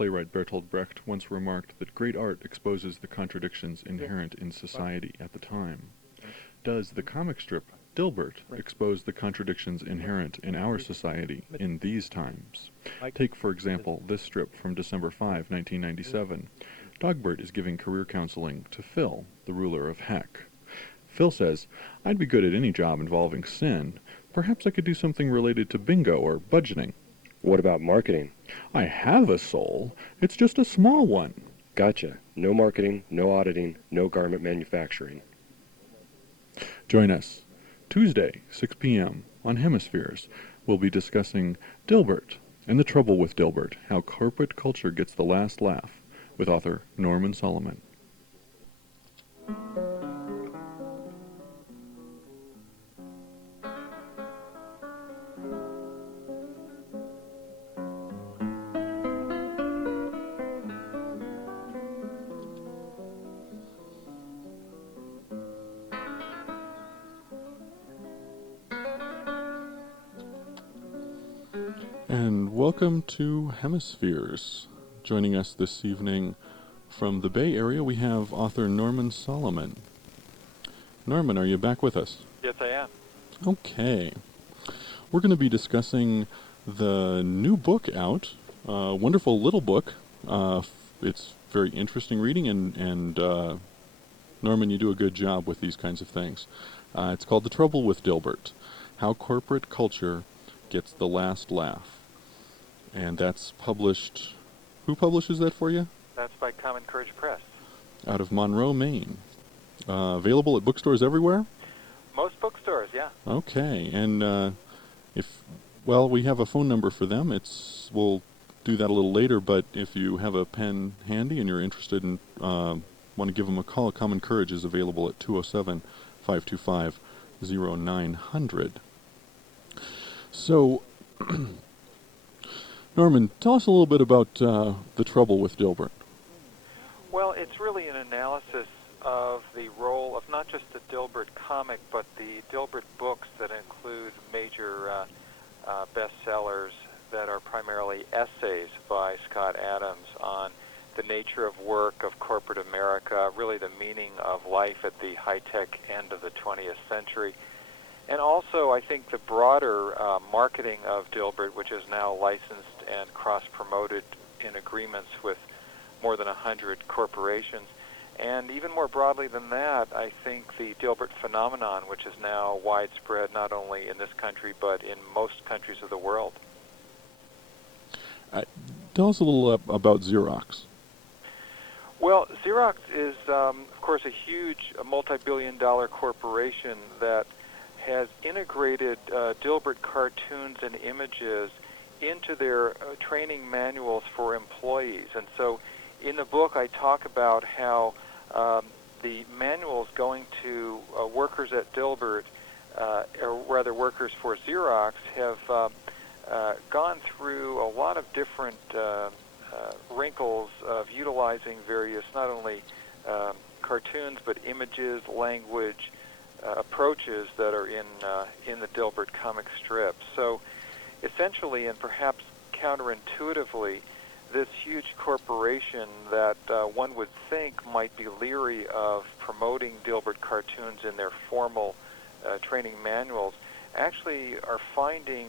playwright Bertolt Brecht once remarked that great art exposes the contradictions inherent in society at the time. Does the comic strip Dilbert expose the contradictions inherent in our society in these times? Take, for example, this strip from December 5, 1997. Dogbert is giving career counseling to Phil, the ruler of Heck. Phil says, "I'd be good at any job involving sin. Perhaps I could do something related to bingo or budgeting." What about marketing? "I have a soul. It's just a small one." Gotcha. No marketing, no auditing, no garment manufacturing. Join us Tuesday, 6 p.m. on Hemispheres. We'll be discussing Dilbert and the trouble with Dilbert, how corporate culture gets the last laugh, with author Norman Solomon. And welcome to Hemispheres. Joining us this evening from the Bay Area, we have author Norman Solomon. Norman, are you back with us? Yes, I am. Okay. We're going to be discussing the new book out, wonderful little book. It's very interesting reading, and Norman, you do a good job with these kinds of things. It's called The Trouble with Dilbert, How Corporate Culture Gets the Last Laugh. And that's published... Who publishes that for you? That's by Common Courage Press. Out of Monroe, Maine. Available at bookstores everywhere? Most bookstores, yeah. Okay, and we have a phone number for them. We'll do that a little later, but if you have a pen handy and you're interested in, want to give them a call, Common Courage is available at 207-525-0900. So, Norman, tell us a little bit about The Trouble with Dilbert. Well, it's really an analysis of the role of not just the Dilbert comic, but the Dilbert books that include major bestsellers that are primarily essays by Scott Adams on the nature of work, of corporate America, really the meaning of life at the high-tech end of the 20th century. And also, I think the broader marketing of Dilbert, which is now licensed and cross-promoted in agreements with more than 100 corporations. And even more broadly than that, I think the Dilbert phenomenon, which is now widespread not only in this country, but in most countries of the world. Tell us a little about Xerox. Well, Xerox is, of course, a huge multi-billion-dollar corporation that has integrated Dilbert cartoons and images into their training manuals for employees. And so in the book I talk about how the manuals going to workers at Dilbert, or rather workers for Xerox, have gone through a lot of different wrinkles of utilizing various not only cartoons but images, language, approaches that are in the Dilbert comic strip. So essentially, and perhaps counterintuitively, this huge corporation that one would think might be leery of promoting Dilbert cartoons in their formal training manuals actually are finding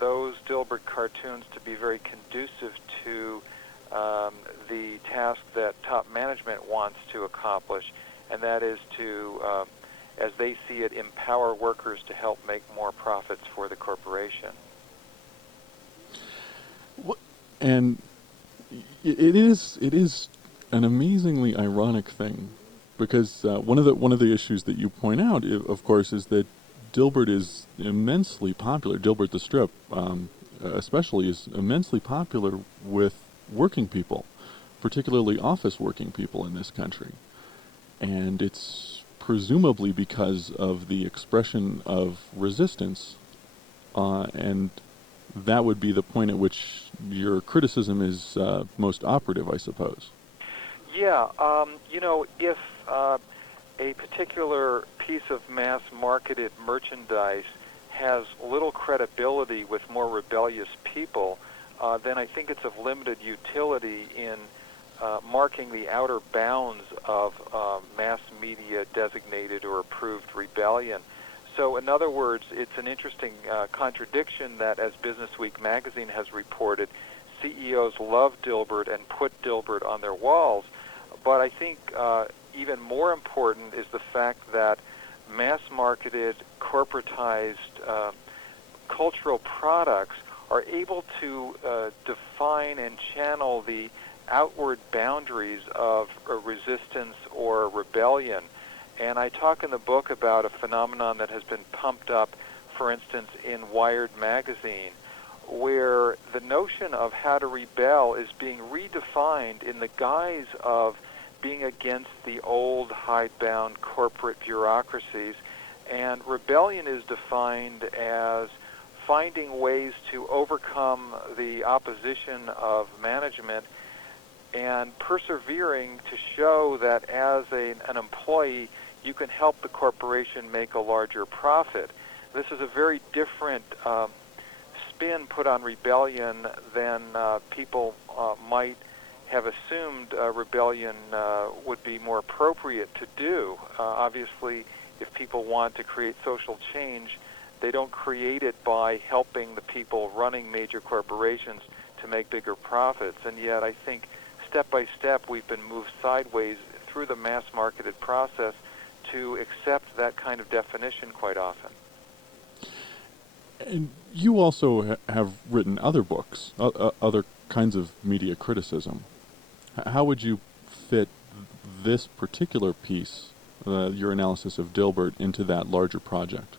those Dilbert cartoons to be very conducive to the task that top management wants to accomplish, and that is to as they see it, empower workers to help make more profits for the corporation. And it is an amazingly ironic thing, because one of the issues that you point out, of course, is that Dilbert is immensely popular. Dilbert the strip, especially, is immensely popular with working people, particularly office working people in this country, and it's presumably because of the expression of resistance, and that would be the point at which your criticism is most operative, I suppose. Yeah, if a particular piece of mass-marketed merchandise has little credibility with more rebellious people, then I think it's of limited utility in marking the outer bounds of mass media designated or approved rebellion. So in other words, it's an interesting contradiction that, as Businessweek magazine has reported, CEOs love Dilbert and put Dilbert on their walls. But I think even more important is the fact that mass-marketed, corporatized cultural products are able to define and channel the outward boundaries of resistance or rebellion. And I talk in the book about a phenomenon that has been pumped up, for instance, in Wired magazine, where the notion of how to rebel is being redefined in the guise of being against the old hidebound corporate bureaucracies. And rebellion is defined as finding ways to overcome the opposition of management and persevering to show that as an employee, you can help the corporation make a larger profit. This is a very different spin put on rebellion than people might have assumed rebellion would be more appropriate to do. Obviously, if people want to create social change, they don't create it by helping the people running major corporations to make bigger profits. And yet I think step by step we've been moved sideways through the mass-marketed process to accept that kind of definition quite often. And you also have written other books, other kinds of media criticism. How would you fit this particular piece, your analysis of Dilbert, into that larger project?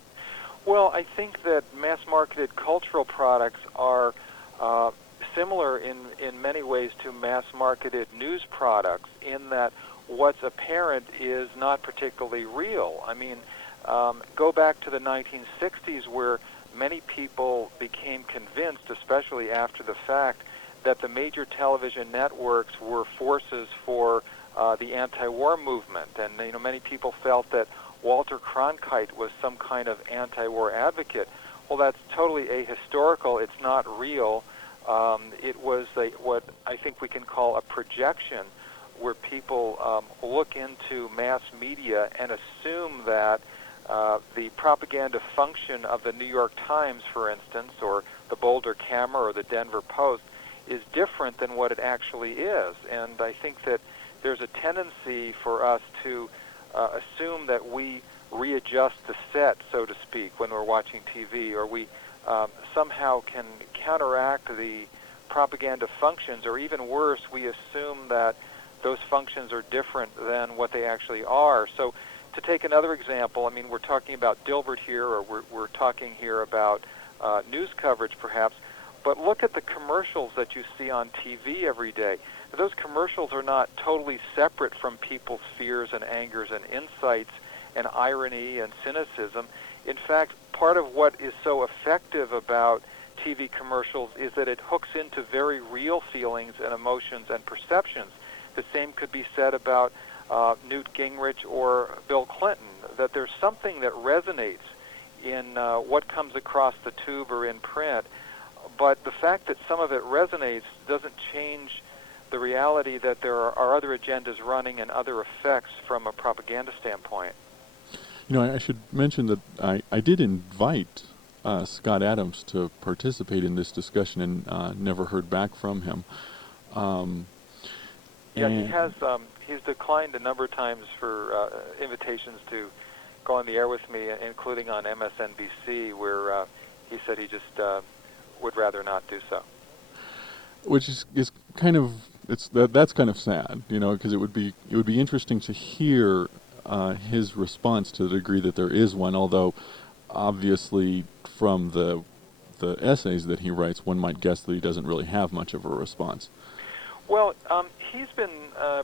Well, I think that mass-marketed cultural products are similar in many ways to mass-marketed news products in that what's apparent is not particularly real. I mean, go back to the 1960s where many people became convinced, especially after the fact, that the major television networks were forces for the anti-war movement. And many people felt that Walter Cronkite was some kind of anti-war advocate. Well, that's totally ahistorical. It's not real. It was what I think we can call a projection, where people look into mass media and assume that the propaganda function of the New York Times, for instance, or the Boulder Camera or the Denver Post is different than what it actually is. And I think that there's a tendency for us to assume that we readjust the set, so to speak, when we're watching TV, or we somehow can counteract the propaganda functions, or even worse, we assume that those functions are different than what they actually are. So to take another example, I mean, we're talking about Dilbert here, or we're talking here about news coverage perhaps, but look at the commercials that you see on TV every day. Those commercials are not totally separate from people's fears and angers and insights and irony and cynicism. In fact, part of what is so effective about TV commercials is that it hooks into very real feelings and emotions and perceptions. The same could be said about Newt Gingrich or Bill Clinton, that there's something that resonates in what comes across the tube or in print, but the fact that some of it resonates doesn't change the reality that there are other agendas running and other effects from a propaganda standpoint. I should mention that I did invite Scott Adams to participate in this discussion and never heard back from him. Yeah, he has. He's declined a number of times for invitations to go on the air with me, including on MSNBC, where he said he just would rather not do so. Which is kind of that's kind of sad, because it would be interesting to hear his response to the degree that there is one. Although, obviously, from the essays that he writes, one might guess that he doesn't really have much of a response. Well, he's been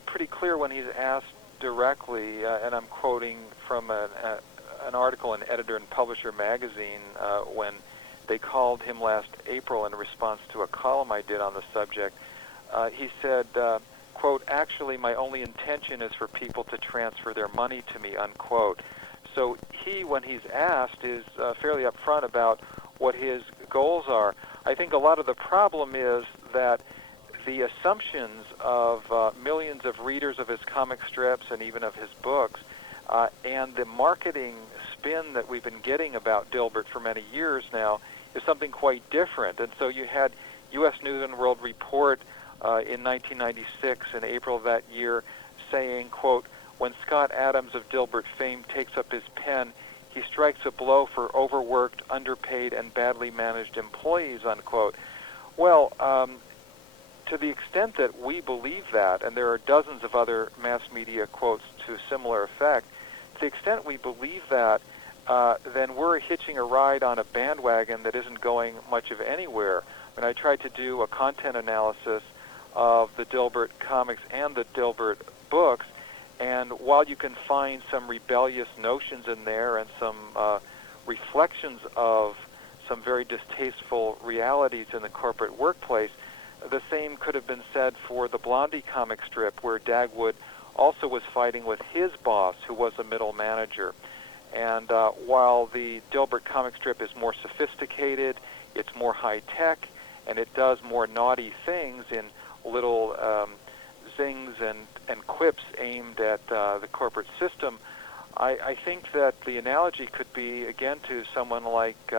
pretty clear when he's asked directly, and I'm quoting from an article in Editor and Publisher magazine when they called him last April in response to a column I did on the subject. He said, quote, "Actually, my only intention is for people to transfer their money to me," unquote. So he, when he's asked, is fairly upfront about what his goals are. I think a lot of the problem is that the assumptions of millions of readers of his comic strips and even of his books, and the marketing spin that we've been getting about Dilbert for many years now is something quite different. And so you had U.S. News and World Report in 1996, in April of that year, saying, quote, "When Scott Adams of Dilbert fame takes up his pen, he strikes a blow for overworked, underpaid, and badly managed employees," unquote. Well, to the extent that we believe that, and there are dozens of other mass media quotes to similar effect, to the extent we believe that, then we're hitching a ride on a bandwagon that isn't going much of anywhere. When I tried to do a content analysis of the Dilbert comics and the Dilbert books, and while you can find some rebellious notions in there and some reflections of some very distasteful realities in the corporate workplace, the same could have been said for the Blondie comic strip, where Dagwood also was fighting with his boss, who was a middle manager. And while the Dilbert comic strip is more sophisticated, it's more high-tech, and it does more naughty things in little zings and quips aimed at the corporate system, I think that the analogy could be, again, to someone like,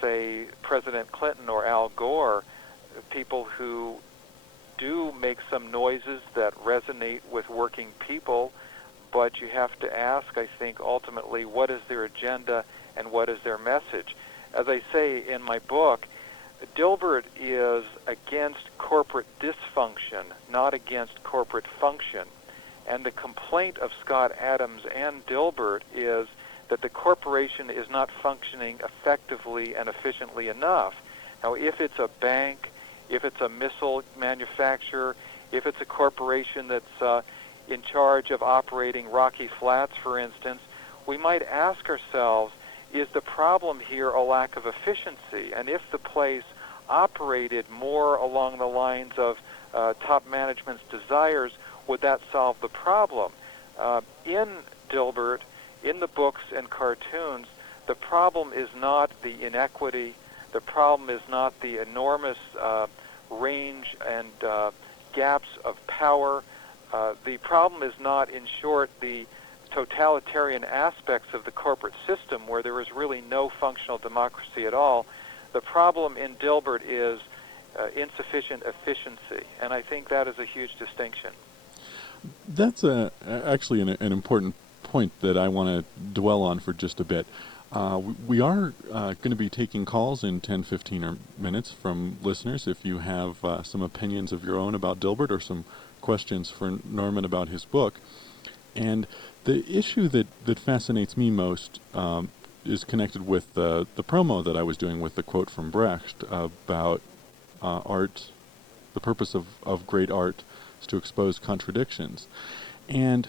say, President Clinton or Al Gore, people who do make some noises that resonate with working people, but you have to ask, I think, ultimately, what is their agenda and what is their message? As I say in my book, Dilbert is against corporate dysfunction, not against corporate function. And the complaint of Scott Adams and Dilbert is that the corporation is not functioning effectively and efficiently enough. Now, if it's a bank, if it's a missile manufacturer, if it's a corporation that's in charge of operating Rocky Flats, for instance, we might ask ourselves, is the problem here a lack of efficiency? And if the place operated more along the lines of top management's desires, would that solve the problem? In Dilbert, in the books and cartoons, the problem is not the inequity, the problem is not the enormous range and gaps of power. The problem is not, in short, the totalitarian aspects of the corporate system where there is really no functional democracy at all. The problem in Dilbert is insufficient efficiency, and I think that is a huge distinction. That's actually an important point that I want to dwell on for just a bit. We are going to be taking calls in 10, 15 minutes from listeners. If you have some opinions of your own about Dilbert or some questions for Norman about his book. And the issue that fascinates me most is connected with the promo that I was doing with the quote from Brecht about art. The purpose of great art is to expose contradictions. And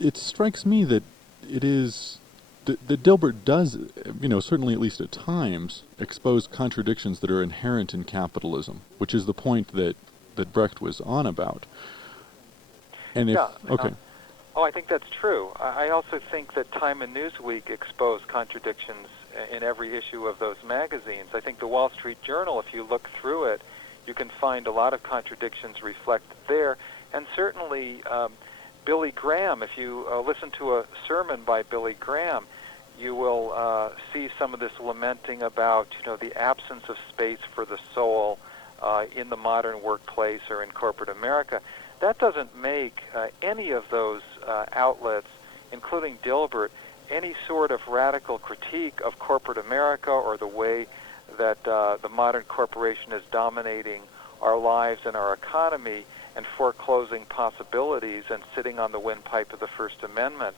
it strikes me that it is that Dilbert does, certainly at least at times, expose contradictions that are inherent in capitalism, which is the point that Brecht was on about. And if, yeah. okay. I think that's true. I also think that Time and Newsweek expose contradictions in every issue of those magazines. I think the Wall Street Journal, if you look through it, you can find a lot of contradictions reflected there. And certainly Billy Graham, if you listen to a sermon by Billy Graham, you will see some of this lamenting about, the absence of space for the soul in the modern workplace or in corporate America. That doesn't make any of those outlets, including Dilbert, any sort of radical critique of corporate America or the way that the modern corporation is dominating our lives and our economy and foreclosing possibilities and sitting on the windpipe of the First Amendment.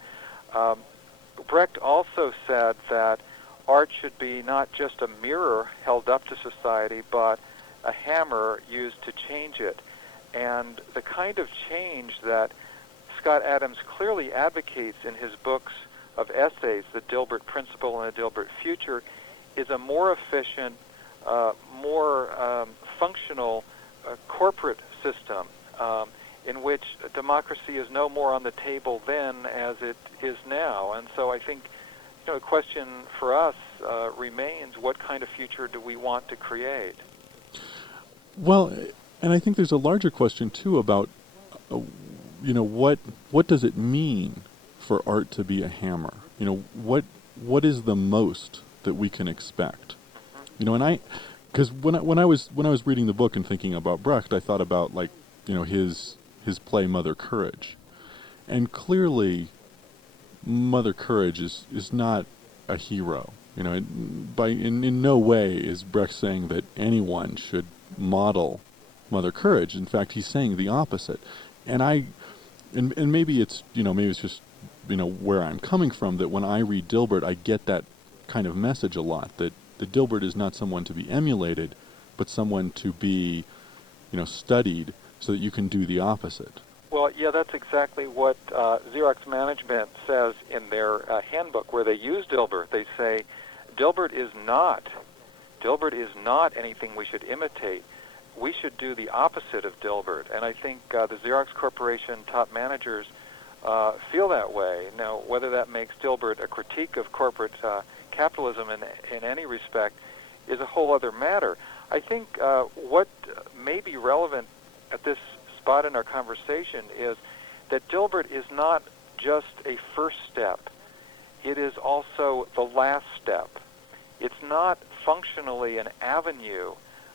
Brecht also said that art should be not just a mirror held up to society, but a hammer used to change it. And the kind of change that Scott Adams clearly advocates in his books of essays, The Dilbert Principle and The Dilbert Future, is a more efficient, more functional corporate system in which democracy is no more on the table then as it is now. And so I think, a question for us remains, what kind of future do we want to create? Well, and I think there's a larger question too about, what does it mean for art to be a hammer? What is the most that we can expect? And because when I was reading the book and thinking about Brecht, I thought about his play Mother Courage, and clearly, Mother Courage is not a hero. In no way is Brecht saying that anyone should model Mother Courage. In fact, he's saying the opposite. And maybe it's just where I'm coming from, that when I read Dilbert, I get that kind of message a lot, that Dilbert is not someone to be emulated, but someone to be studied so that you can do the opposite. Well, yeah, that's exactly what Xerox management says in their handbook, where they use Dilbert. They say Dilbert is not anything we should imitate. We should do the opposite of Dilbert. And I think the Xerox Corporation top managers feel that way. Now, whether that makes Dilbert a critique of corporate capitalism in any respect is a whole other matter. I think what may be relevant at this spot in our conversation is that Dilbert is not just a first step. It is also the last step. It's not functionally an avenue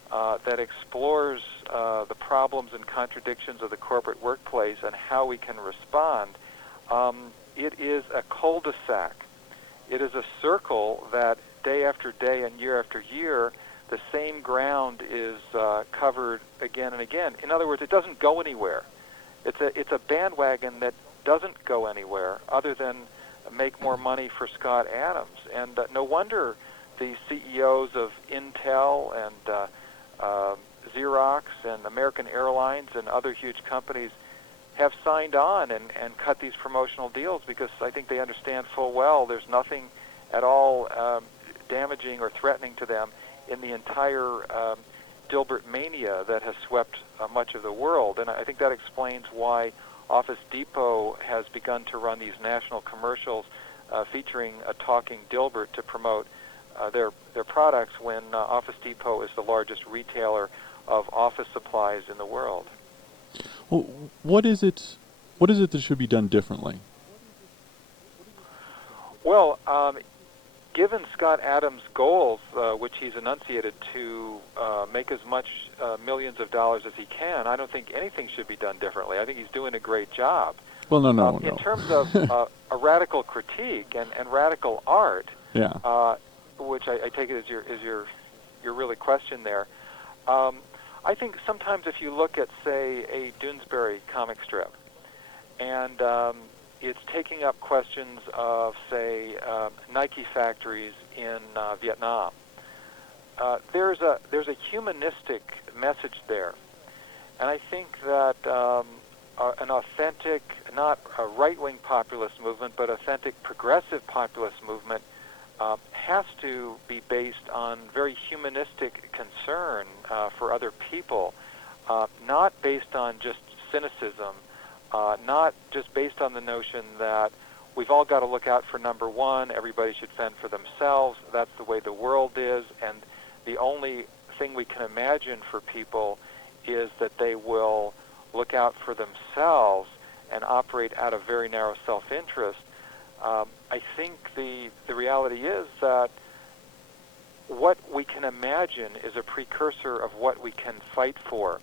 that explores the problems and contradictions of the corporate workplace and how we can respond. It is a cul-de-sac. It is a circle that day after day and year after year, the same ground is covered again and again. In other words, it doesn't go anywhere. It's a bandwagon that doesn't go anywhere other than make more money for Scott Adams. And no wonder the CEOs of Intel and Xerox and American Airlines and other huge companies have signed on and cut these promotional deals, because I think they understand full well there's nothing at all damaging or threatening to them in the entire Dilbert mania that has swept much of the world. And I think that explains why Office Depot has begun to run these national commercials featuring a talking Dilbert to promote their products, when Office Depot is the largest retailer of office supplies in the world. Well, what is it that should be done differently? Well, given Scott Adams' goals, which he's enunciated to make as much millions of dollars as he can, I don't think anything should be done differently. I think he's doing a great job. Well, no. In terms of a radical critique and radical art, yeah. Which I take it is your really question there. I think sometimes if you look at, say, a Doonesbury comic strip, and it's taking up questions of, say, Nike factories in Vietnam, there's a humanistic message there, and I think that an authentic, not a right-wing populist movement, but authentic progressive populist movement has to be based on very humanistic concern for other people, not based on just cynicism, not just based on the notion that we've all got to look out for number one, everybody should fend for themselves, that's the way the world is, and the only thing we can imagine for people is that they will look out for themselves and operate out of very narrow self-interest. I think the reality is that what we can imagine is a precursor of what we can fight for.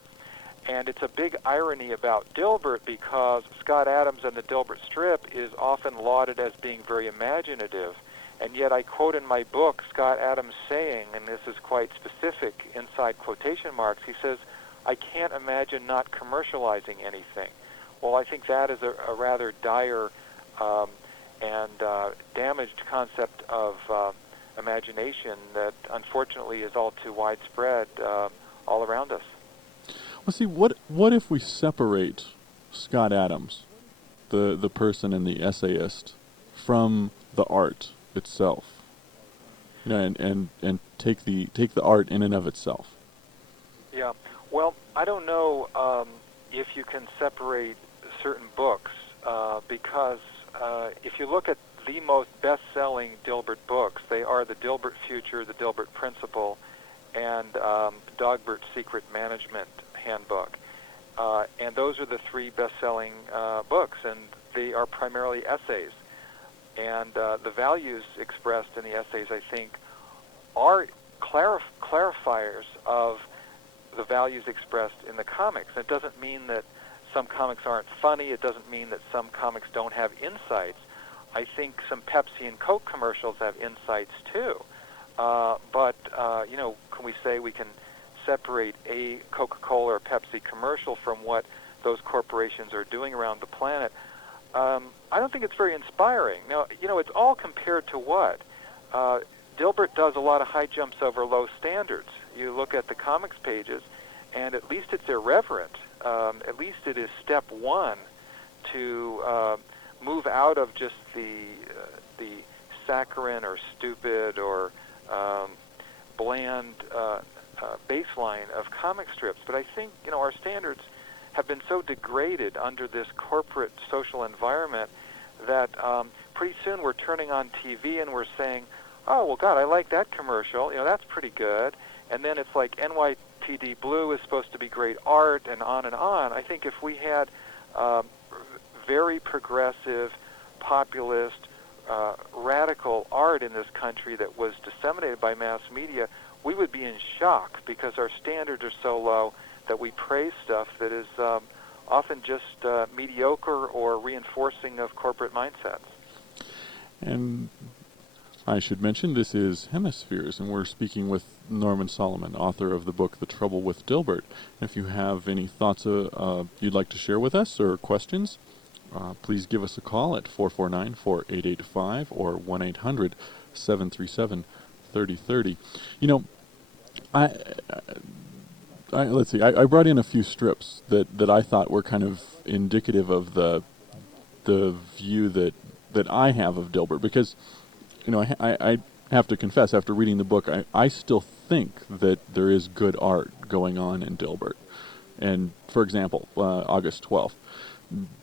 And it's a big irony about Dilbert, because Scott Adams and the Dilbert strip is often lauded as being very imaginative. And yet I quote in my book Scott Adams saying, and this is quite specific inside quotation marks, he says, "I can't imagine not commercializing anything." Well, I think that is a rather dire and damaged concept of imagination that unfortunately is all too widespread all around us. Well, see, what if we separate Scott Adams, the person and the essayist, from the art itself, and take the art in and of itself? Yeah. Well, I don't know if you can separate certain books because if you look at the most best-selling Dilbert books. They are the Dilbert Future, the Dilbert Principle, and Dogbert's Secret Management Handbook. And those are the three best-selling books, and they are primarily essays. And the values expressed in the essays, I think, are clarifiers of the values expressed in the comics. It doesn't mean that some comics aren't funny. It doesn't mean that some comics don't have insights. I think some Pepsi and Coke commercials have insights too. But can we say we can separate a Coca-Cola or Pepsi commercial from what those corporations are doing around the planet? I don't think it's very inspiring. Now, it's all compared to what? Dilbert does a lot of high jumps over low standards. You look at the comics pages, and at least it's irreverent. At least it is step one to move out of just the saccharine or stupid or bland baseline of comic strips. But I think our standards have been so degraded under this corporate social environment that pretty soon we're turning on TV and we're saying, "Oh, well, God, I like that commercial. That's pretty good." And then it's like NYPD Blue is supposed to be great art, and on and on. I think if we had very progressive, populist, radical art in this country that was disseminated by mass media, we would be in shock because our standards are so low that we praise stuff that is often just mediocre or reinforcing of corporate mindsets. And I should mention this is Hemispheres, and we're speaking with Norman Solomon, author of the book The Trouble with Dilbert. If you have any thoughts you'd like to share with us or questions, please give us a call at 449-4885 or 1-800-737-3030. Let's see. I brought in a few strips that I thought were kind of indicative of the view that I have of Dilbert, because I have to confess, after reading the book, I still think that there is good art going on in Dilbert. And for example, August 12th,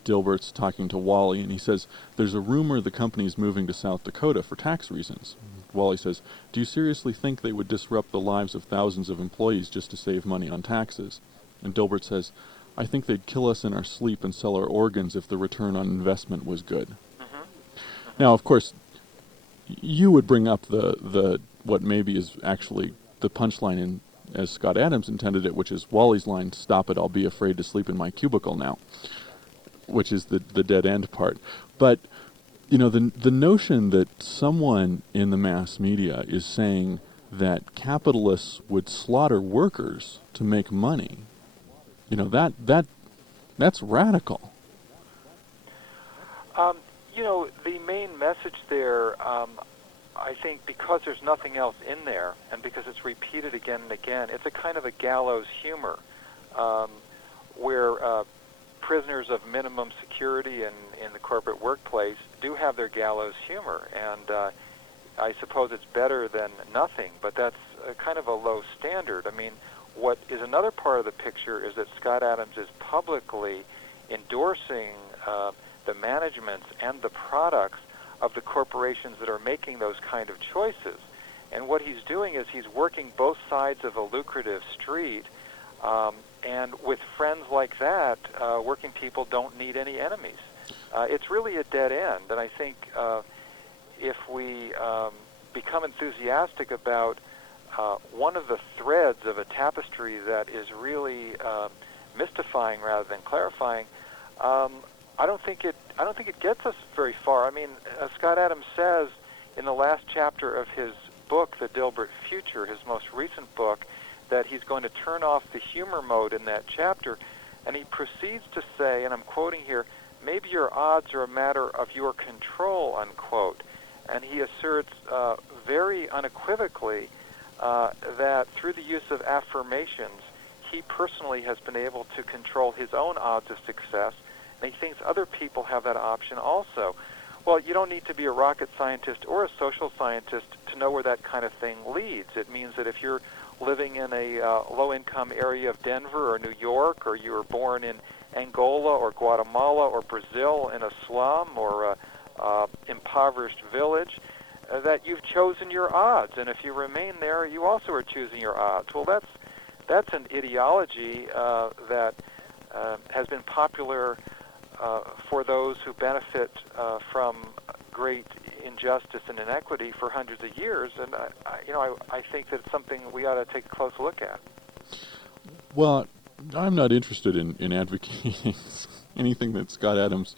Dilbert's talking to Wally, and he says, "There's a rumor the company's moving to South Dakota for tax reasons." Wally says, "Do you seriously think they would disrupt the lives of thousands of employees just to save money on taxes?" And Dilbert says, "I think they'd kill us in our sleep and sell our organs if the return on investment was good." Mm-hmm. Now, of course, you would bring up the what maybe is actually the punchline as Scott Adams intended it, which is Wally's line, "Stop it, I'll be afraid to sleep in my cubicle now," which is the dead end part. But the notion that someone in the mass media is saying that capitalists would slaughter workers to make money, that's radical. The main message there, I think, because there's nothing else in there, and because it's repeated again and again, it's a kind of a gallows humor, where prisoners of minimum security in the corporate workplace do have their gallows humor, and I suppose it's better than nothing, but that's kind of a low standard. I mean, what is another part of the picture is that Scott Adams is publicly endorsing the managements and the products of the corporations that are making those kind of choices. And what he's doing is he's working both sides of a lucrative street, and with friends like that, working people don't need any enemies. It's really a dead end, and I think if we become enthusiastic about one of the threads of a tapestry that is really mystifying rather than clarifying, I don't think it gets us very far. I mean, Scott Adams says in the last chapter of his book, The Dilbert Future, his most recent book, that he's going to turn off the humor mode in that chapter, and he proceeds to say, and I'm quoting here, "Maybe your odds are a matter of your control," unquote. And he asserts very unequivocally that through the use of affirmations, he personally has been able to control his own odds of success, and he thinks other people have that option also. Well, you don't need to be a rocket scientist or a social scientist to know where that kind of thing leads. It means that if you're living in a low-income area of Denver or New York, or you were born in Angola or Guatemala or Brazil in a slum, or impoverished village, that you've chosen your odds, and if you remain there, you also are choosing your odds. Well, that's an ideology that has been popular for those who benefit from great injustice and inequity for hundreds of years, and I think that it's something we ought to take a close look at. Well, I'm not interested in advocating anything that Scott Adams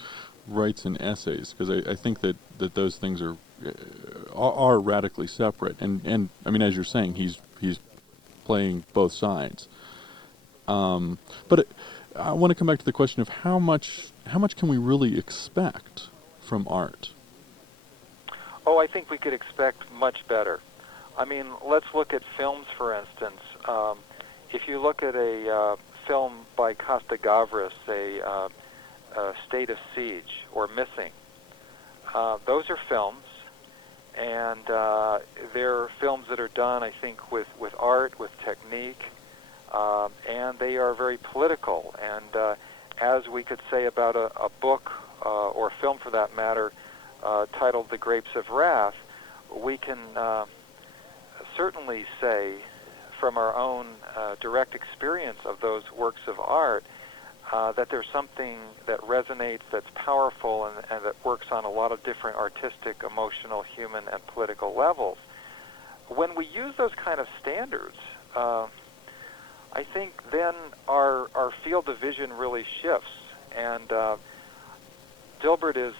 writes in essays, because I think that those things are radically separate, and I mean, as you're saying, he's playing both sides. But I want to come back to the question of how much can we really expect from art? Oh, I think we could expect much better. I mean, let's look at films, for instance. If you look at a film by Costa Gavras, a State of Siege or Missing, those are films, and they're films that are done, I think, with art, with technique, and they are very political. And as we could say about a book or a film, for that matter, titled The Grapes of Wrath, we can certainly say from our own direct experience of those works of art that there's something that resonates, that's powerful, and that works on a lot of different artistic, emotional, human, and political levels. When we use those kind of standards, I think then our field of vision really shifts, and Dilbert is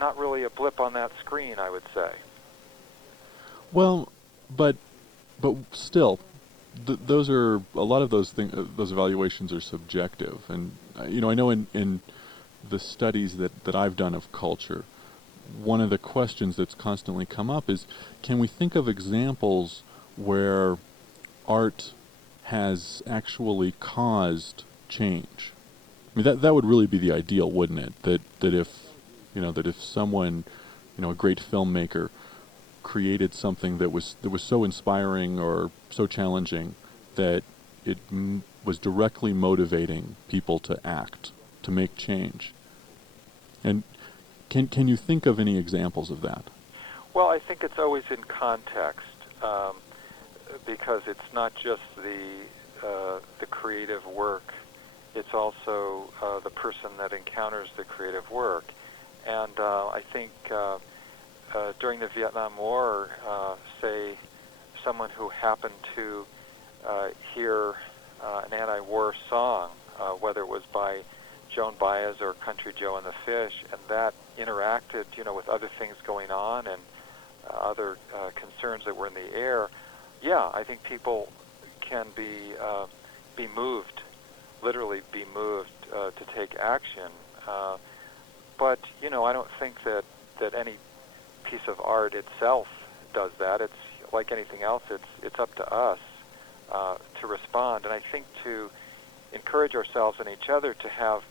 not really a blip on that screen, I would say. Well, but still, those are a lot of those things. Those evaluations are subjective, and I know in the studies that I've done of culture, one of the questions that's constantly come up is, can we think of examples where art has actually caused change? I mean, that would really be the ideal, wouldn't it? That if someone, a great filmmaker, created something that was so inspiring or so challenging that it was directly motivating people to act, to make change. And can you think of any examples of that? Well, I think it's always in context, because it's not just the creative work; it's also the person that encounters the creative work. And I think during the Vietnam War, say someone who happened to hear an anti-war song, whether it was by Joan Baez or Country Joe and the Fish, and that interacted, with other things going on and other concerns that were in the air. Yeah, I think people can be moved, literally be moved to take action. But I don't think that any piece of art itself does that. It's like anything else. It's up to us to respond, and I think to encourage ourselves and each other to have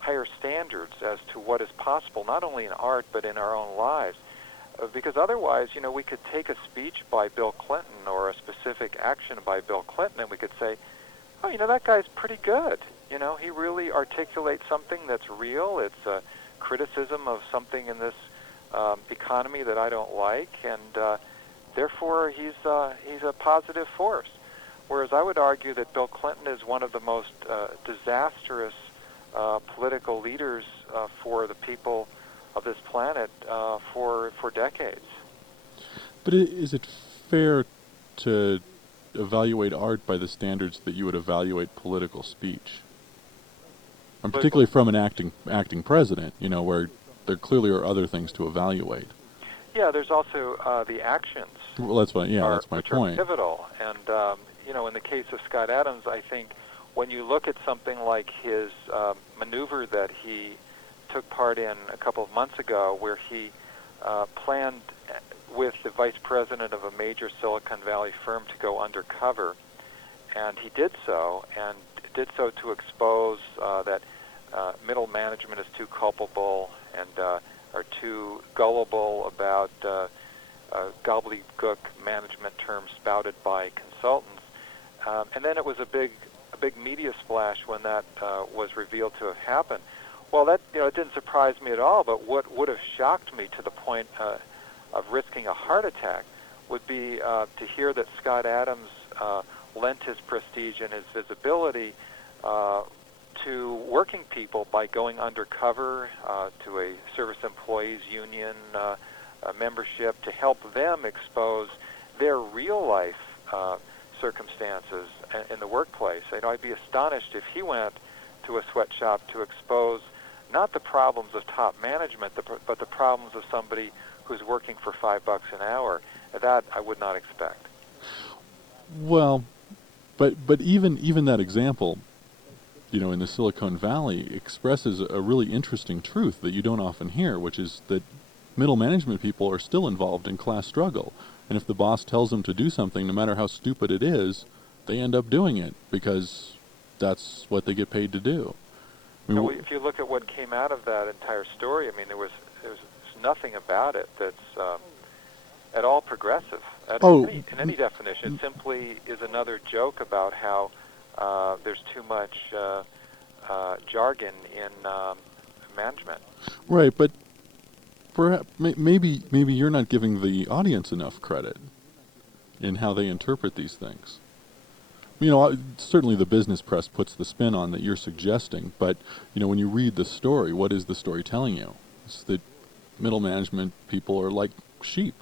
higher standards as to what is possible, not only in art but in our own lives. Because otherwise, we could take a speech by Bill Clinton or a specific action by Bill Clinton, and we could say, oh, that guy's pretty good. He really articulates something that's real. It's a criticism of something in this economy that I don't like, and therefore he's a positive force. Whereas I would argue that Bill Clinton is one of the most disastrous political leaders for the people of this planet for decades. But is it fair to evaluate art by the standards that you would evaluate political speech? And particularly from an acting president, where there clearly are other things to evaluate. Yeah, there's also the actions. Well, that's my which point. Are pivotal, and in the case of Scott Adams, I think when you look at something like his maneuver that he took part in a couple of months ago, where he planned with the vice president of a major Silicon Valley firm to go undercover, and he did so to expose that middle management is too culpable and are too gullible about gobbledygook management terms spouted by consultants. And then it was a big media splash when that was revealed to have happened. Well, that it didn't surprise me at all. But what would have shocked me to the point of risking a heart attack would be to hear that Scott Adams lent his prestige and his visibility to working people by going undercover to a service employees union membership to help them expose their real life circumstances in the workplace. I'd be astonished if he went to a sweatshop to expose not the problems of top management, but the problems of somebody who's working for $5 an hour. That I would not expect. Well, but even that example, in the Silicon Valley expresses a really interesting truth that you don't often hear, which is that middle management people are still involved in class struggle. And if the boss tells them to do something, no matter how stupid it is, they end up doing it because that's what they get paid to do. If you look at what came out of that entire story, there's nothing about it that's at all progressive. In any definition, it simply is another joke about how there's too much jargon in management. Right, but perhaps maybe you're not giving the audience enough credit in how they interpret these things. Certainly the business press puts the spin on that you're suggesting, but when you read the story, what is the story telling you? It's that middle management people are like sheep.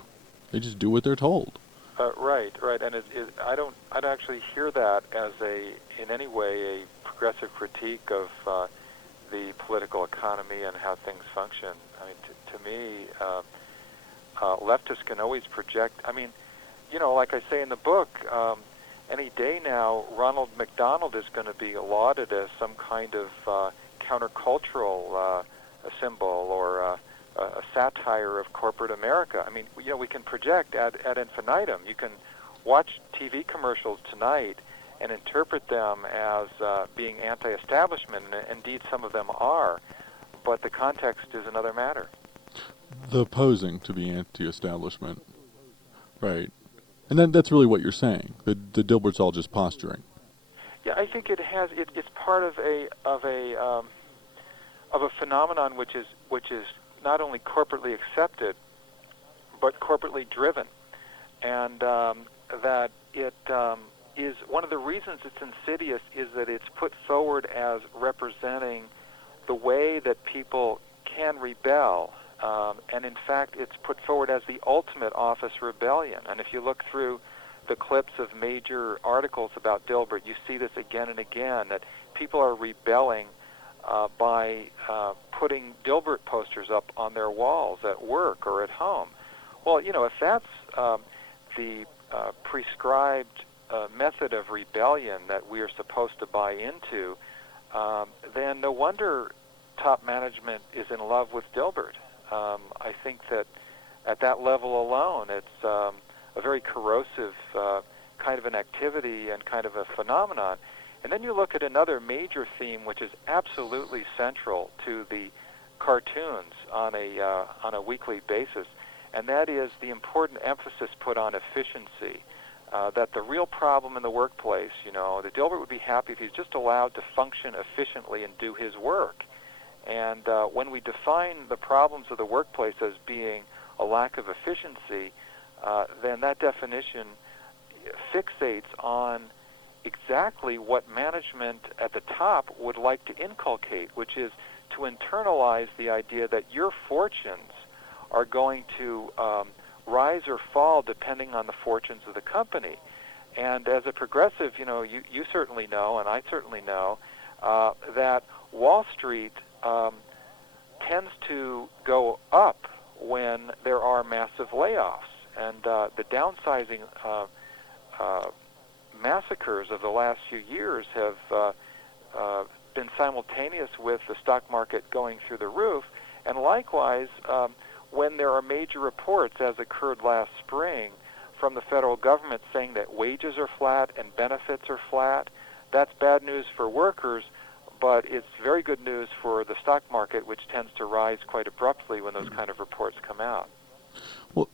They just do what they're told. Right, and I don't actually hear that as in any way a progressive critique of the political economy and how things function. To me, leftists can always project. Like I say in the book, any day now, Ronald McDonald is going to be lauded as some kind of countercultural symbol or a satire of corporate America. We can project ad infinitum. You can watch TV commercials tonight and interpret them as being anti-establishment, and indeed some of them are, but the context is another matter. The posing to be anti-establishment. Right. And that's really what you're saying. The Dilbert's all just posturing. Yeah, I think it has. It's part of a phenomenon which is not only corporately accepted, but corporately driven, and that it is one of the reasons it's insidious is that it's put forward as representing the way that people can rebel. And in fact, it's put forward as the ultimate office rebellion. And if you look through the clips of major articles about Dilbert, you see this again and again, that people are rebelling by putting Dilbert posters up on their walls at work or at home. Well, if that's the prescribed method of rebellion that we are supposed to buy into, then no wonder top management is in love with Dilbert. I think that at that level alone, it's a very corrosive kind of an activity and kind of a phenomenon. And then you look at another major theme, which is absolutely central to the cartoons on a weekly basis, and that is the important emphasis put on efficiency. That the real problem in the workplace, that Dilbert would be happy if he's just allowed to function efficiently and do his work. And when we define the problems of the workplace as being a lack of efficiency, then that definition fixates on exactly what management at the top would like to inculcate, which is to internalize the idea that your fortunes are going to rise or fall depending on the fortunes of the company. And as a progressive, you certainly know, and I certainly know, that Wall Street tends to go up when there are massive layoffs. And the downsizing massacres of the last few years have been simultaneous with the stock market going through the roof. And likewise, when there are major reports, as occurred last spring, from the federal government saying that wages are flat and benefits are flat, that's bad news for workers, but it's very good news for the stock market, which tends to rise quite abruptly when those kind of reports come out. Well,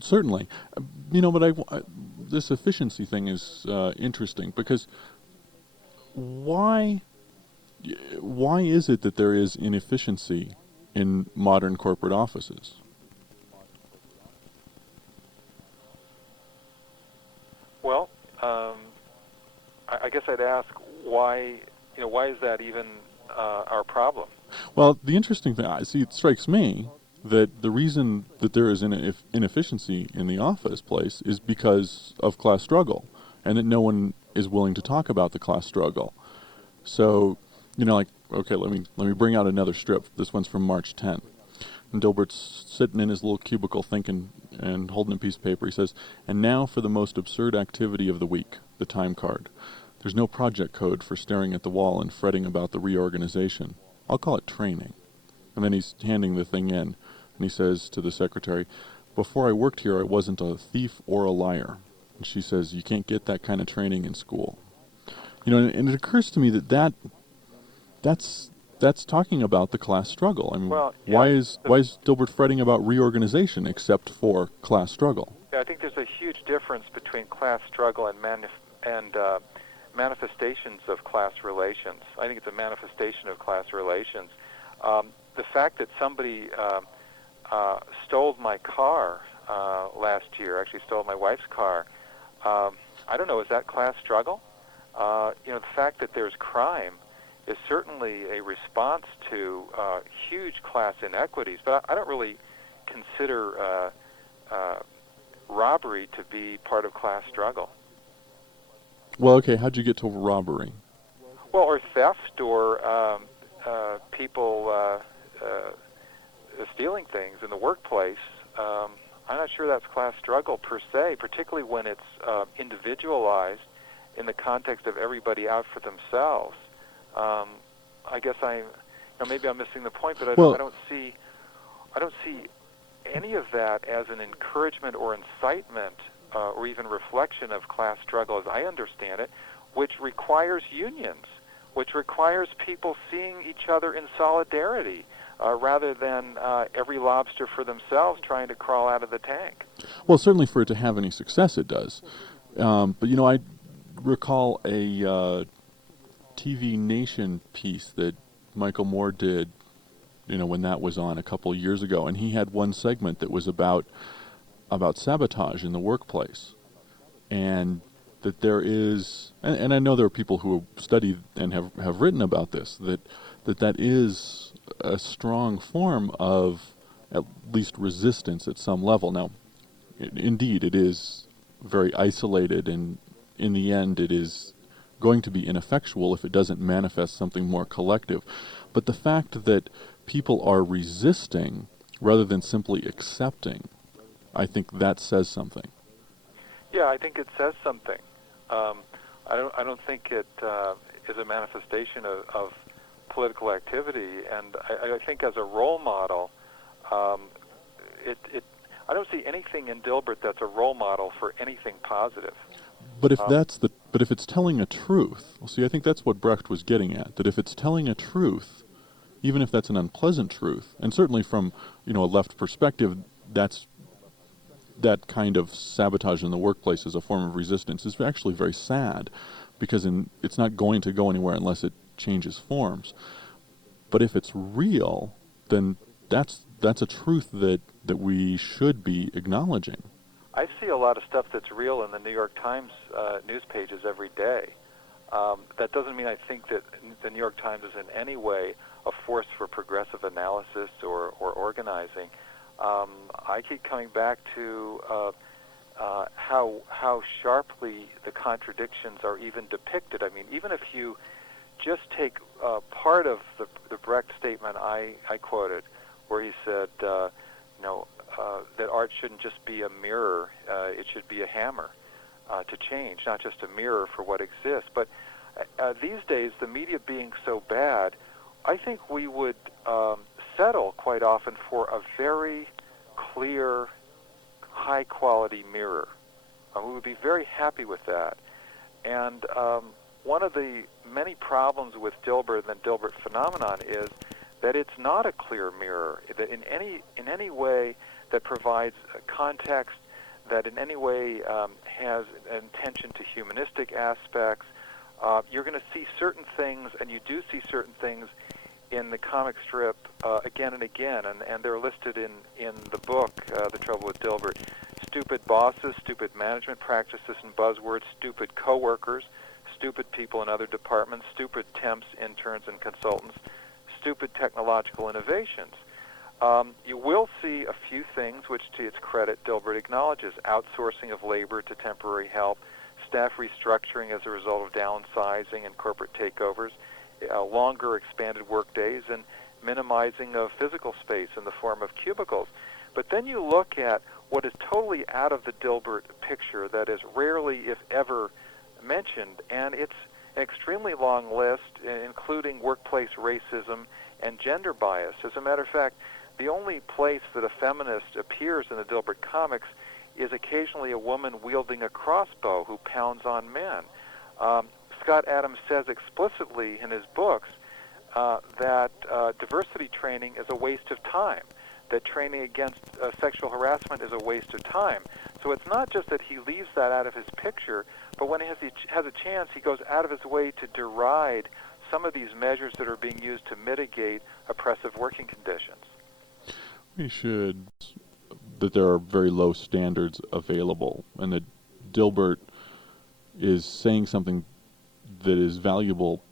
certainly. But this efficiency thing is interesting because why why is it that there is inefficiency in modern corporate offices? Well, I guess I'd ask why. Why is that even our problem? Well, the interesting thing, I see, it strikes me that the reason that there is inefficiency in the office place is because of class struggle, and that no one is willing to talk about the class struggle. So, like, okay, let me bring out another strip. This one's from March 10. And Dilbert's sitting in his little cubicle thinking and holding a piece of paper. He says, "And now for the most absurd activity of the week, the time card. There's no project code for staring at the wall and fretting about the reorganization. I'll call it training." And then he's handing the thing in, and he says to the secretary, "Before I worked here, I wasn't a thief or a liar." And she says, "You can't get that kind of training in school." And it occurs to me that's talking about the class struggle. I mean, Well, why is Dilbert fretting about reorganization except for class struggle? Yeah, I think there's a huge difference between class struggle and manifestations of class relations. I think it's a manifestation of class relations. The fact that somebody stole my car last year, actually stole my wife's car, I don't know, is that class struggle? The fact that there's crime is certainly a response to huge class inequities, but I don't really consider robbery to be part of class struggle. Well, okay, how'd you get to robbery? Well, or theft, or people stealing things in the workplace. I'm not sure that's class struggle per se, particularly when it's individualized in the context of everybody out for themselves. I guess maybe I'm missing the point, but I don't see any of that as an encouragement or incitement or even reflection of class struggle as I understand it, which requires unions, which requires people seeing each other in solidarity rather than every lobster for themselves trying to crawl out of the tank. Well, certainly for it to have any success, it does. But, I recall a TV Nation piece that Michael Moore did, when that was on a couple of years ago, and he had one segment that was about sabotage in the workplace, and that there is, and I know there are people who have studied and have written about this, that is a strong form of at least resistance at some level. Now, indeed, it is very isolated, and in the end, it is going to be ineffectual if it doesn't manifest something more collective. But the fact that people are resisting rather than simply accepting, I think that says something. Yeah, I think it says something. I don't think it is a manifestation of political activity, and I think as a role model, I don't see anything in Dilbert that's a role model for anything positive. But if it's telling a truth, see, I think that's what Brecht was getting at. That if it's telling a truth, even if that's an unpleasant truth, and certainly from a left perspective, that kind of sabotage in the workplace as a form of resistance is actually very sad, because it's not going to go anywhere unless it changes forms. But if it's real, then that's a truth that we should be acknowledging. I see a lot of stuff that's real in the New York Times news pages every day. That doesn't mean I think that the New York Times is in any way a force for progressive analysis or organizing. I keep coming back to how sharply the contradictions are even depicted. I mean, even if you just take part of the Brecht statement I quoted, where he said, that art shouldn't just be a mirror, it should be a hammer to change, not just a mirror for what exists. But these days, the media being so bad, I think we would settle quite often for a very clear, high-quality mirror. We would be very happy with that. And one of the many problems with Dilbert and the Dilbert phenomenon is that it's not a clear mirror, that in any way that provides context, that in any way has an attention to humanistic aspects, you're going to see certain things, and you do see certain things in the comic strip again and again, and they're listed in the book, The Trouble with Dilbert. Stupid bosses, stupid management practices and buzzwords, stupid coworkers, stupid people in other departments, stupid temps, interns, and consultants, stupid technological innovations. You will see a few things which, to its credit, Dilbert acknowledges: outsourcing of labor to temporary help, staff restructuring as a result of downsizing and corporate takeovers, longer expanded work days, and minimizing of physical space in the form of cubicles. But then you look at what is totally out of the Dilbert picture that is rarely, if ever, mentioned, and it's an extremely long list, including workplace racism and gender bias. As a matter of fact, the only place that a feminist appears in the Dilbert comics is occasionally a woman wielding a crossbow who pounds on men. Scott Adams says explicitly in his books that diversity training is a waste of time, that training against sexual harassment is a waste of time. So it's not just that he leaves that out of his picture, but when he has a chance, he goes out of his way to deride some of these measures that are being used to mitigate oppressive working conditions. We should, that there are very low standards available, and that Dilbert is saying something that is valuable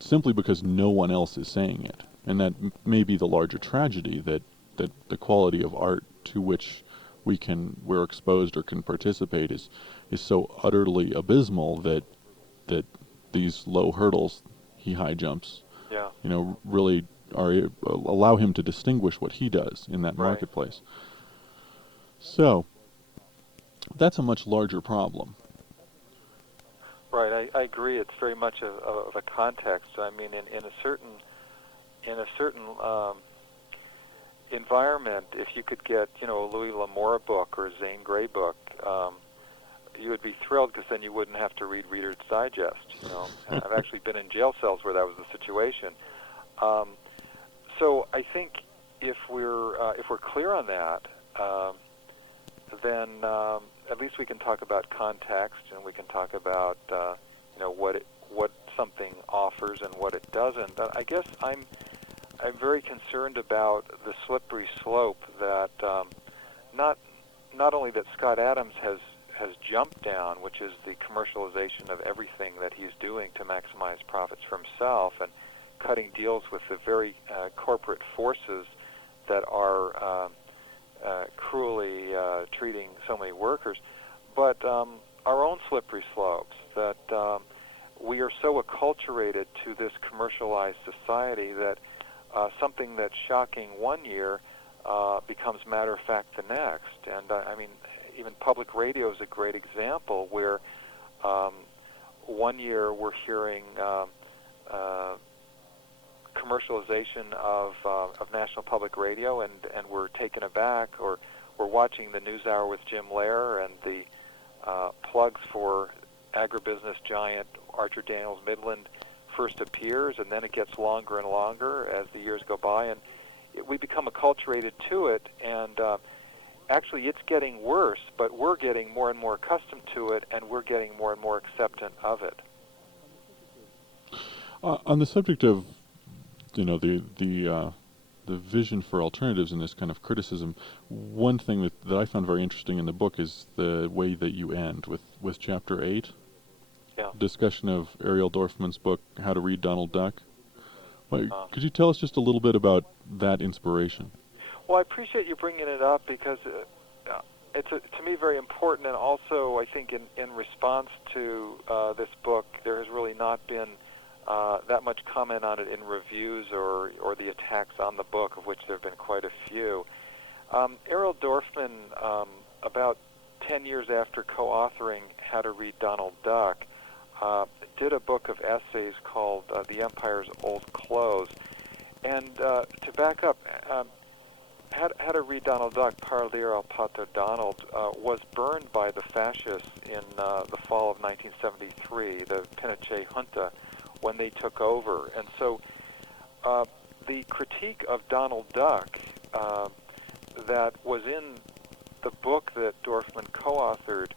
simply because no one else is saying it. And that may be the larger tragedy, that the quality of art to which we're exposed or can participate is so utterly abysmal that these low hurdles he high jumps, Yeah. really allow him to distinguish what he does in that marketplace. So that's a much larger problem. Right, I agree. It's very much of a context. I mean, in a certain environment, if you could get a Louis L'Amour book or a Zane Grey book, you would be thrilled, because then you wouldn't have to read Reader's Digest. I've actually been in jail cells where that was the situation. So I think if we're clear on that, then at least we can talk about context, and we can talk about what something offers and what it doesn't. I guess I'm very concerned about the slippery slope that not only that Scott Adams has jumped down, which is the commercialization of everything that he's doing to maximize profits for himself, and cutting deals with the very corporate forces that are cruelly treating so many workers, but our own slippery slopes, that we are so acculturated to this commercialized society that something that's shocking one year becomes matter of fact the next. And I mean, even public radio is a great example, where one year we're hearing commercialization of National Public Radio, and we're taken aback, or we're watching the NewsHour with Jim Lehrer, and the plugs for agribusiness giant Archer Daniels Midland first appears, and then it gets longer and longer as the years go by, and we become acculturated to it, and actually it's getting worse, but we're getting more and more accustomed to it, and we're getting more and more acceptant of it. On the subject of the vision for alternatives in this kind of criticism, one thing that I found very interesting in the book is the way that you end with Chapter 8. Yeah. Discussion of Ariel Dorfman's book, How to Read Donald Duck. Could you tell us just a little bit about that inspiration? Well, I appreciate you bringing it up, because it's to me very important, and also I think in response to this book, there has really not been that much comment on it in reviews or the attacks on the book, of which there have been quite a few. Ariel Dorfman, about 10 years after co-authoring How to Read Donald Duck, did a book of essays called The Empire's Old Clothes. And to back up, How to Read Donald Duck, Parler al Pater Donald, was burned by the fascists in the fall of 1973, the Pinochet junta, when they took over. And so the critique of Donald Duck that was in the book that Dorfman co-authored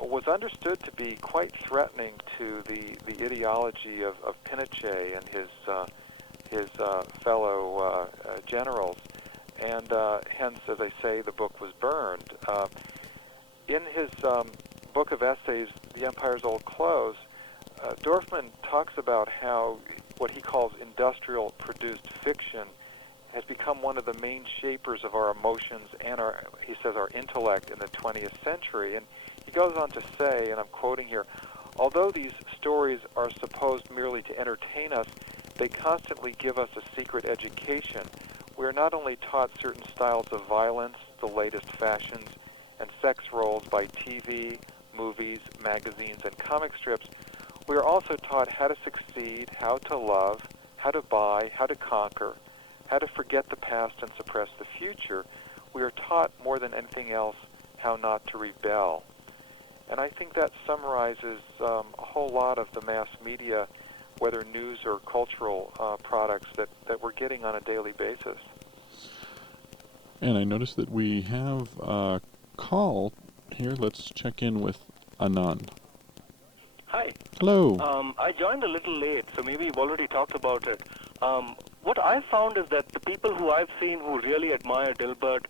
was understood to be quite threatening to the ideology of Pinochet and his fellow generals, and hence, as I say, the book was burned. In his book of essays, The Empire's Old Clothes, Dorfman talks about how what he calls industrial-produced fiction has become one of the main shapers of our emotions and he says, our intellect in the 20th century. And he goes on to say, and I'm quoting here, although these stories are supposed merely to entertain us, they constantly give us a secret education. We are not only taught certain styles of violence, the latest fashions, and sex roles by TV, movies, magazines, and comic strips, we are also taught how to succeed, how to love, how to buy, how to conquer, how to forget the past and suppress the future. We are taught more than anything else how not to rebel. And I think that summarizes a whole lot of the mass media, whether news or cultural products that we're getting on a daily basis. And I noticed that we have a call here. Let's check in with Anand. Hi. Hello. I joined a little late, so maybe you've already talked about it. What I found is that the people who I've seen who really admire Dilbert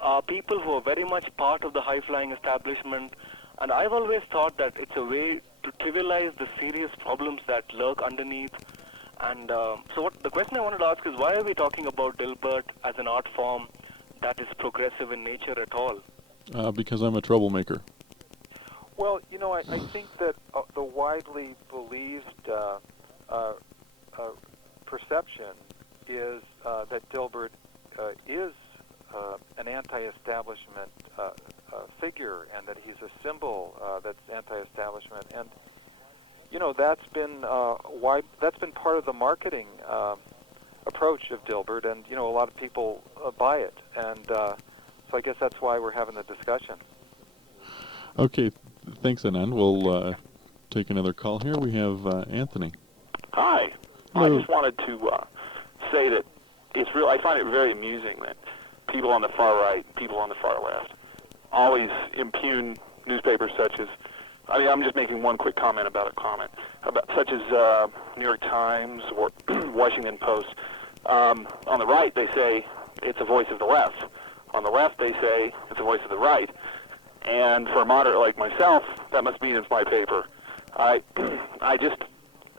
are people who are very much part of the high-flying establishment, and I've always thought that it's a way to trivialize the serious problems that lurk underneath. And so the question I wanted to ask is, why are we talking about Dilbert as an art form that is progressive in nature at all? Because I'm a troublemaker. Well, I think that the widely believed perception is that Dilbert is an anti-establishment figure, and that he's a symbol that's anti-establishment. And that's been that's been part of the marketing approach of Dilbert, and a lot of people buy it, and so I guess that's why we're having the discussion. Okay, thanks, Anand. We'll take another call here. We have Anthony. Hi. Hello. I just wanted to say that it's real. I find it very amusing that people on the far right, people on the far left, always impugn newspapers such as. I'm just making one quick comment about a comment, such as New York Times or Washington Post. On the right, they say it's a voice of the left. On the left, they say it's a voice of the right. And for a moderate like myself, that must mean it's my paper. I don't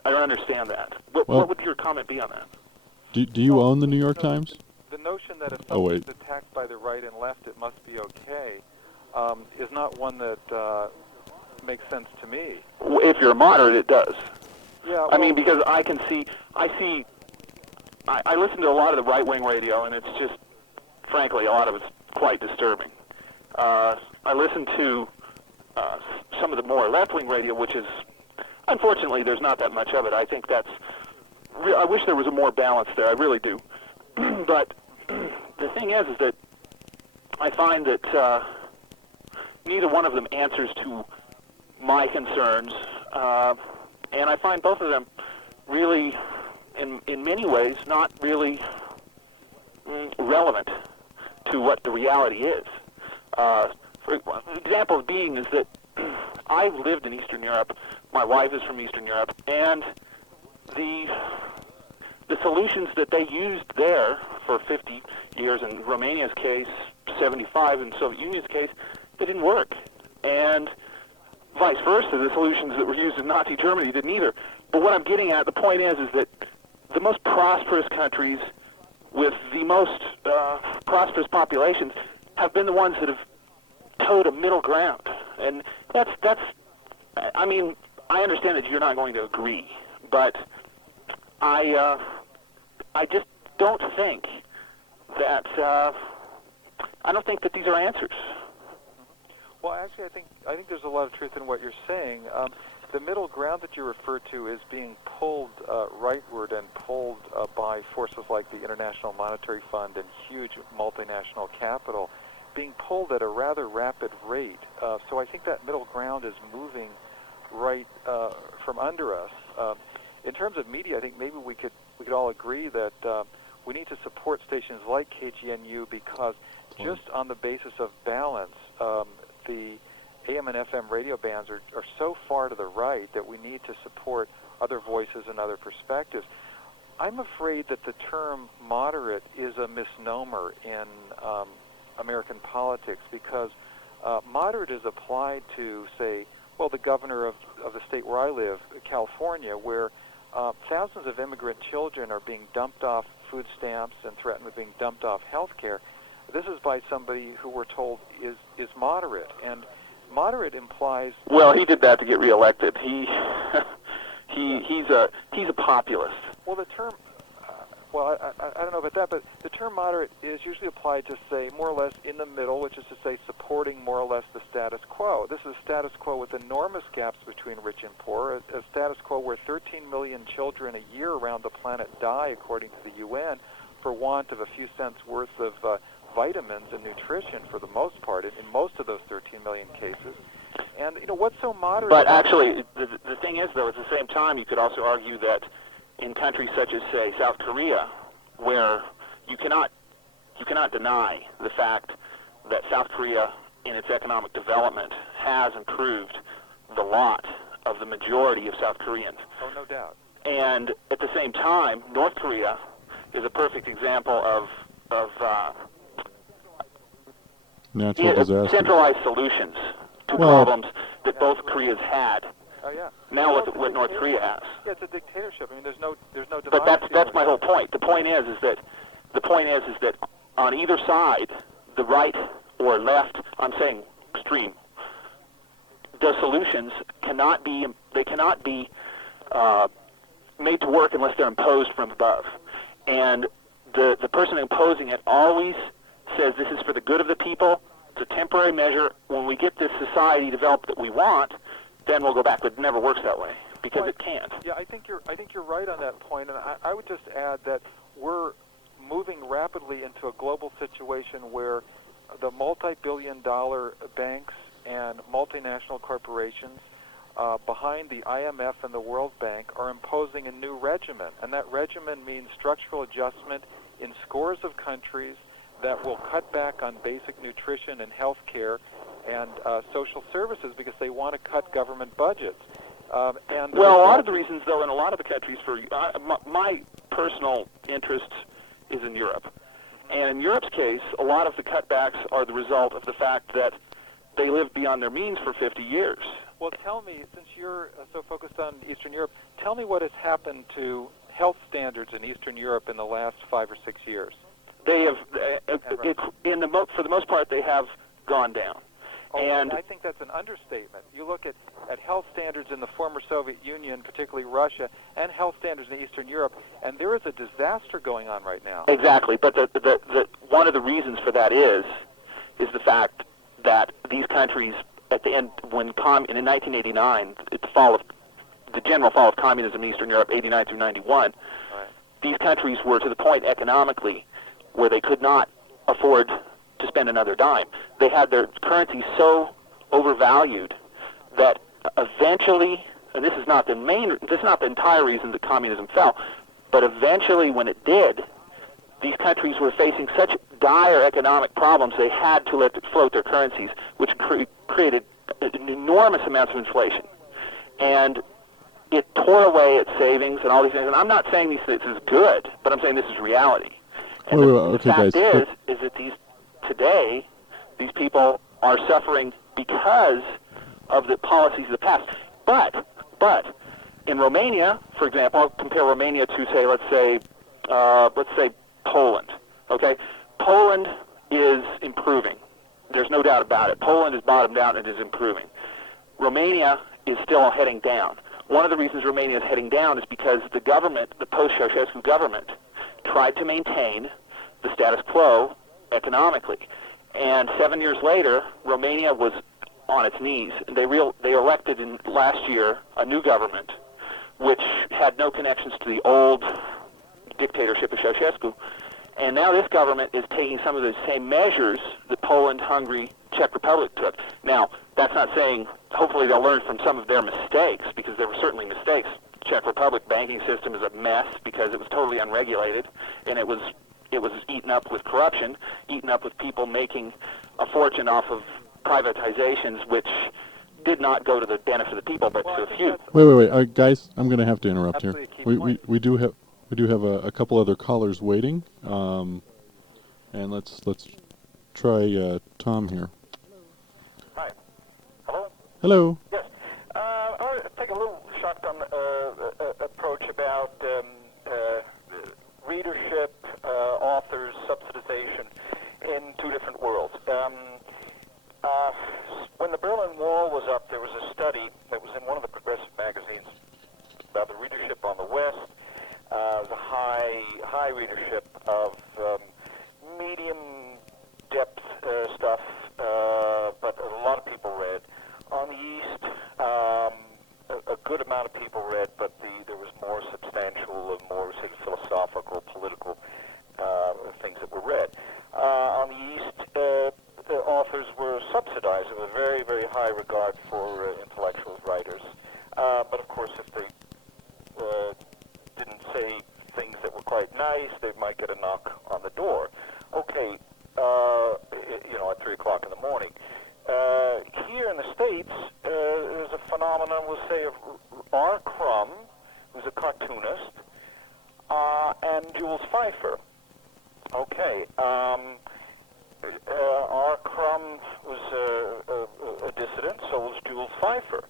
understand that. What would your comment be on that? Do you own the New York Times? The notion that if Oh, something's wait. attacked by the right and left, it must be okay, is not one that makes sense to me. If you're a moderate, it does. Yeah. I mean, because I listen to a lot of the right-wing radio, and it's just, frankly, a lot of it's quite disturbing. I listen to some of the more left-wing radio, which is, unfortunately, there's not that much of it. I think I wish there was a more balance there. I really do. But the thing is that I find that neither one of them answers to my concerns, and I find both of them really, in many ways, not really relevant to what the reality is. For example being is that I've lived in Eastern Europe. My wife is from Eastern Europe, and the solutions that they used there for 50 years, in Romania's case, 75, in Soviet Union's case, they didn't work. And vice versa, the solutions that were used in Nazi Germany didn't either. But what I'm getting at, the point is that the most prosperous countries with the most prosperous populations have been the ones that have towed a middle ground. And that's I mean, I understand that you're not going to agree, but I just don't think that I don't think that these are answers. Well, actually, I think there's a lot of truth in what you're saying. The middle ground that you refer to is being pulled rightward and pulled by forces like the International Monetary Fund and huge multinational capital, being pulled at a rather rapid rate. So I think that middle ground is moving right from under us. In terms of media, I think maybe we could all agree that we need to support stations like KGNU because just on the basis of balance, the AM and FM radio bands are so far to the right that we need to support other voices and other perspectives. I'm afraid that the term moderate is a misnomer in American politics because moderate is applied to, say, well, the governor of the state where I live, California, where thousands of immigrant children are being dumped off food stamps and threatened with being dumped off health care. This is by somebody who we're told is moderate, and moderate implies... Well, he did that to get reelected. He's a populist. Well, the term... Well, I don't know about that, but the term moderate is usually applied to, say, more or less in the middle, which is to say supporting more or less the status quo. This is a status quo with enormous gaps between rich and poor, a status quo where 13 million children a year around the planet die, according to the UN, for want of a few cents worth of vitamins and nutrition for the most part, in most of those 13 million cases. And, what's so moderate... But actually, the thing is, though, at the same time, you could also argue that in countries such as, say, South Korea, where you cannot deny the fact that South Korea, in its economic development, has improved the lot of the majority of South Koreans. Oh, no doubt. And at the same time, North Korea is a perfect example of Natural disaster. centralized solutions to problems that both Koreas had. Oh, yeah. Now what North Korea has. Yeah, it's a dictatorship. I mean, there's no democracy. But that's my whole point. The point is that on either side, the right or left, I'm saying extreme, the solutions cannot be made to work unless they're imposed from above. And the person imposing it always says this is for the good of the people. It's a temporary measure. When we get this society developed that we want, then we'll go back. But it never works that way because it can't. Yeah, I think you're right on that point, and I would just add that we're moving rapidly into a global situation where the multi-billion-dollar banks and multinational corporations behind the IMF and the World Bank are imposing a new regimen, and that regimen means structural adjustment in scores of countries that will cut back on basic nutrition and health care and social services because they want to cut government budgets. Well, a lot of the reasons, though, in a lot of the countries, my personal interest is in Europe. And in Europe's case, a lot of the cutbacks are the result of the fact that they lived beyond their means for 50 years. Well, tell me, since you're so focused on Eastern Europe, tell me what has happened to health standards in Eastern Europe in the last 5 or 6 years. They have, for the most part, they have gone down. Oh, and I think that's an understatement. You look at health standards in the former Soviet Union, particularly Russia, and health standards in Eastern Europe, and there is a disaster going on right now. Exactly, but the one of the reasons for that is the fact that these countries, at the end, in 1989, the general fall of communism in Eastern Europe, 89 through 91, right, these countries were to the point economically where they could not afford to spend another dime. They had their currency so overvalued that eventually, and this is not the entire reason that communism fell, but eventually when it did, these countries were facing such dire economic problems they had to let it float their currencies, which created enormous amounts of inflation. And it tore away its savings and all these things. And I'm not saying this is good, but I'm saying this is reality. And the fact is that today, these people are suffering because of the policies of the past. But in Romania, for example, I'll compare Romania to, say, let's say Poland. Okay, Poland is improving. There's no doubt about it. Poland has bottomed out and is improving. Romania is still heading down. One of the reasons Romania is heading down is because the government, the post-Ceausescu government, tried to maintain the status quo economically. And 7 years later, Romania was on its knees. They elected in last year a new government, which had no connections to the old dictatorship of Ceausescu. And now this government is taking some of the same measures that Poland, Hungary, Czech Republic took. Now, that's not saying, hopefully they'll learn from some of their mistakes, because there were certainly mistakes. Czech Republic banking system is a mess because it was totally unregulated, and it was eaten up with corruption, eaten up with people making a fortune off of privatizations which did not go to the benefit of the people, but to a few. Wait, guys, I'm going to have to interrupt here. Absolutely a key point. We do have a couple other callers waiting, and let's try Tom here. Hi. Hello? Hello. Yes. I want to take a little shotgun approach about readership, authors, subsidization in two different worlds. When the Berlin Wall was up, there was a study that was in one of the progressive magazines about the readership on the West. It was a high readership of medium depth stuff, but a lot of people read. On the East, a good amount of people read, but there was more substantial, more say, philosophical, political things that were read. On the East, the authors were subsidized with a very, very high regard for intellectuals, writers. But of course, if they didn't say things that were quite nice, they might get a knock on the door. Okay, at 3 o'clock in the morning. Here in the States, there's a phenomenon, we'll say, of R. Crumb, who's a cartoonist, and Jules Feiffer. Okay, R. Crumb was a dissident, so was Jules Feiffer.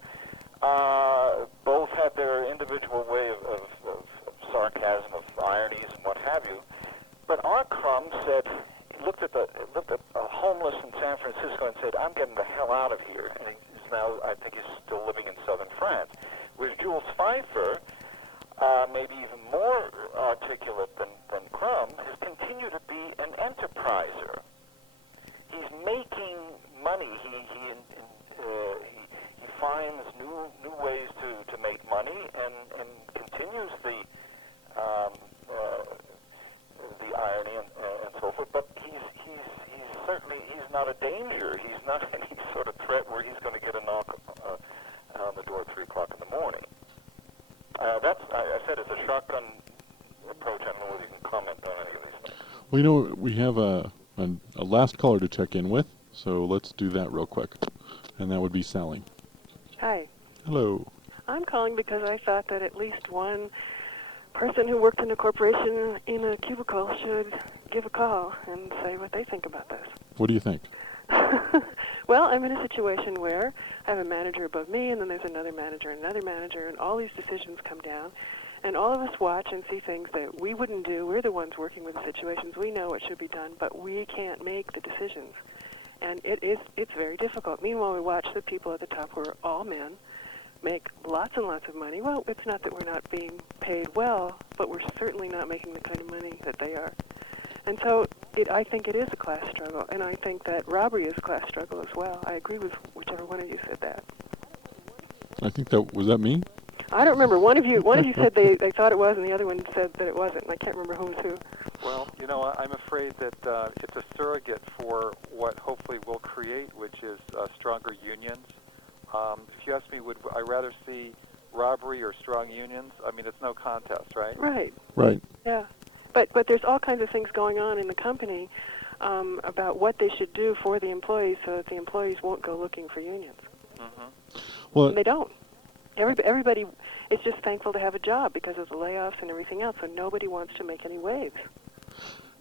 Both had their individual way of sarcasm, of ironies, and what have you. But R. Crumb said, he looked at a homeless in San Francisco and said, "I'm getting the hell out of here." And he's now, I think, he's still living in southern France. Whereas Jules Feiffer, maybe even more articulate than Crumb, has continued to be an enterpriser. He's making money. He finds new ways to make money and continues the irony and so forth. But he's certainly not a danger. He's not any sort of threat where he's going to get a knock on the door at 3 o'clock in the morning. I said it's a shotgun approach. I don't know whether you can comment on any of these things. Well, we have a last caller to check in with, so let's do that real quick. And that would be Sally. Hi. Hello. I'm calling because I thought that at least one person who worked in a corporation in a cubicle should give a call and say what they think about this. What do you think? Well, I'm in a situation where I have a manager above me, and then there's another manager, and all these decisions come down, and all of us watch and see things that we wouldn't do. We're the ones working with the situations. We know what should be done, but we can't make the decisions. And it's very difficult. Meanwhile, we watch the people at the top who are all men make lots and lots of money. Well, it's not that we're not being paid well, but we're certainly not making the kind of money that they are. And so I think it is a class struggle, and I think that robbery is a class struggle as well. I agree with whichever one of you said that. I think was that me? I don't remember. One of you said they thought it was, and the other one said that it wasn't. And I can't remember who's who. Well, I'm afraid that it's a surrogate for what hopefully we'll create, which is stronger unions. If you ask me, would I rather see robbery or strong unions? I mean, it's no contest, right? Right. Right. Yeah. But there's all kinds of things going on in the company about what they should do for the employees so that the employees won't go looking for unions. Mm-hmm. Well, And they don't. Everybody is just thankful to have a job because of the layoffs and everything else, so nobody wants to make any waves.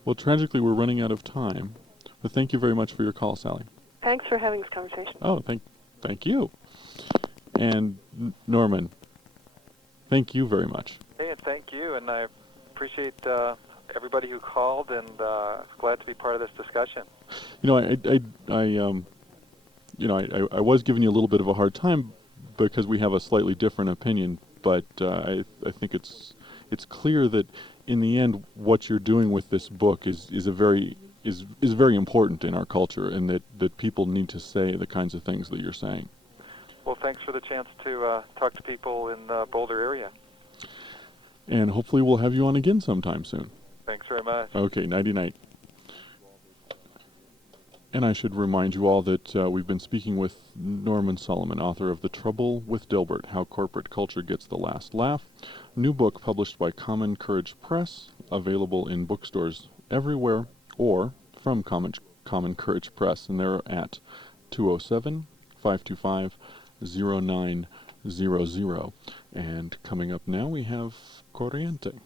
Well, tragically, we're running out of time. But thank you very much for your call, Sally. Thanks for having this conversation. Oh, thank you. And Norman, thank you very much. Hey, and thank you, and I appreciate everybody who called, and glad to be part of this discussion. I was giving you a little bit of a hard time because we have a slightly different opinion, but I think it's clear that in the end, what you're doing with this book is very important in our culture, and that people need to say the kinds of things that you're saying. Well, thanks for the chance to talk to people in the Boulder area. And hopefully we'll have you on again sometime soon. Thanks very much. Okay, nighty-night. And I should remind you all that we've been speaking with Norman Solomon, author of The Trouble with Dilbert, How Corporate Culture Gets the Last Laugh. New book published by Common Courage Press, available in bookstores everywhere or from Common Courage Press, and they're at 207-525-0900. And coming up now we have Corriente.